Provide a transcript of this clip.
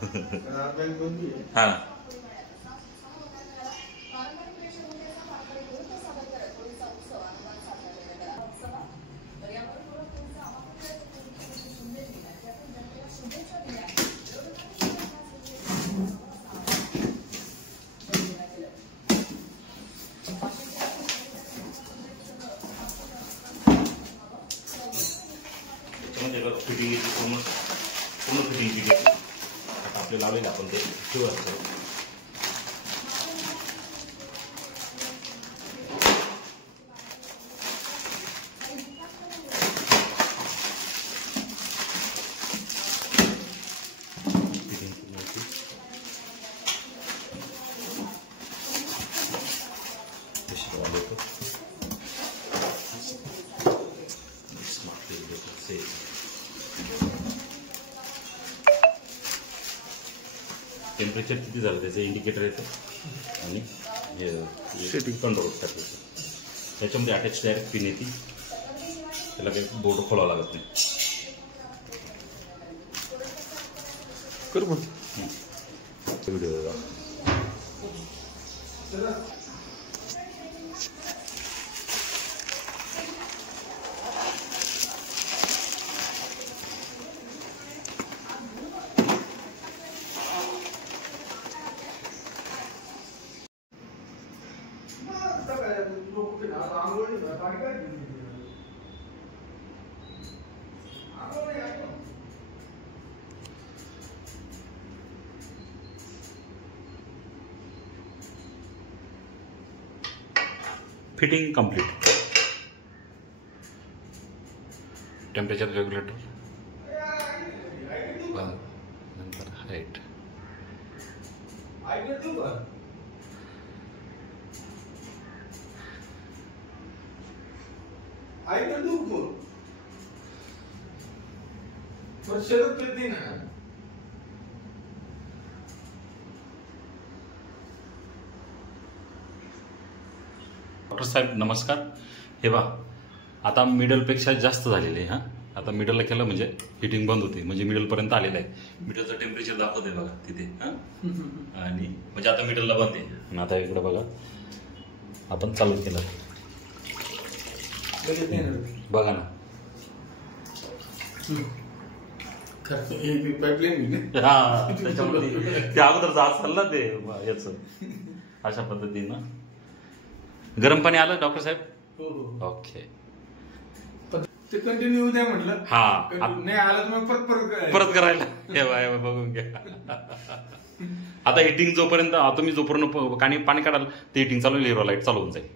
हा फिटिंग पूर्ण फिटिंग केली आता आपले लावलेलं आपण ते ठेवू असतो. टेम्परेचर किती झालं त्याचं इंडिकेटर येतं आणि हे कंट्रोल टाकायचं. त्याच्यामध्ये अटॅच डायरेक्ट पिन येते, त्याला काही बोर्ड खोलावं लागत नाही. करू मग video fitting complete. Temperature regulator, नंतर हाईट, डॉक्टर साहेब नमस्कार. हे बा आता मिडलपेक्षा जास्त झालेले आहे. हां आता मिडलला केलं म्हणजे फिटिंग बंद होते, म्हणजे मिडलपर्यंत आलेलं आहे. मिडलचं टेम्परेचर दाखवते बघा तिथे. हां आणि म्हणजे आता मिडलला बंद आहे आणि आता इकडं बघा आपण चालू केलं बघा ना. हा त्याच्यामध्ये ते अगोदर जात चाललं ते याच अशा पद्धतीनं. गरम पाणी आलं डॉक्टर साहेब? ओके ते कंटिन्यू द्या म्हटलं. हा नाही आलं तर परत करायला हे बघून घ्या. आता हिटिंग जोपर्यंत तुम्ही जोपर्यंत पाणी काढाल ते हिटिंग चालू, हिरो लाईट चालू होऊन जाईल.